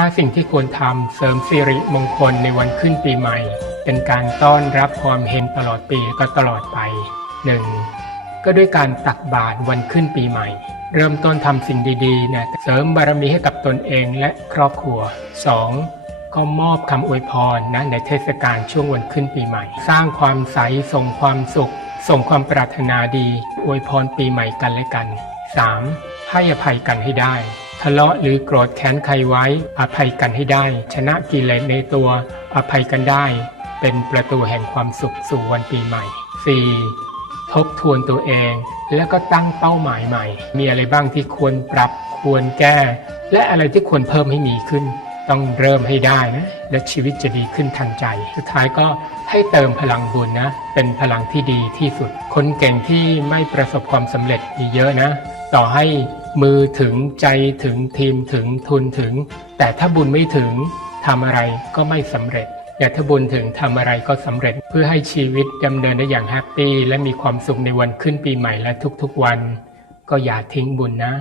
5สิ่งที่ควรทำเสริมสิริมงคลในวันขึ้นปีใหม่ เป็นการต้อนรับความเฮงตลอดปีก็ตลอดไป 1. ก็ด้วยการตักบาตรวันขึ้นปีใหม่ เริ่มต้นทำสิ่งดีๆเนี่ยเสริมบารมีให้กับตนเองและครอบครัว 2. ก็มอบคำอวยพรนะในเทศกาลช่วงวันขึ้นปีใหม่ สร้างความใสส่งความสุข ส่งความปรารถนาดีอวยพรปีใหม่กันและกัน 3. ให้อภัยกันให้ได้ ทะเลาะหรือโกรธแค้นใครไว้ อภัยกันให้ได้ ชนะกิเลสในตัว อภัยกันได้ เป็นประตูแห่งความสุขสู่วันปีใหม่ 4. ทบทวนตัวเอง แล้วก็ตั้งเป้าหมายใหม่ มีอะไรบ้างที่ควรปรับ ควรแก้ และอะไรที่ควรเพิ่มให้มีขึ้น ต้องเริ่มให้ได้นะและชีวิตจะดีขึ้นทันใจ สุดท้ายก็ให้เติมพลังบุญนะ เป็นพลังที่ดีที่สุด คนเก่งที่ไม่ประสบความสำเร็จมีเยอะนะ ต่อให้มือถึงใจถึงทีมถึงทุนถึง แต่ถ้าบุญไม่ถึงทำอะไรก็ไม่สำเร็จแต่ถ้าบุญถึงทำอะไรก็สำเร็จเพื่อให้ชีวิตดำเนินได้อย่างแฮปปี้และมีความสุขในวันขึ้นปีใหม่และทุกๆวัน ก็อย่าทิ้งบุญนะ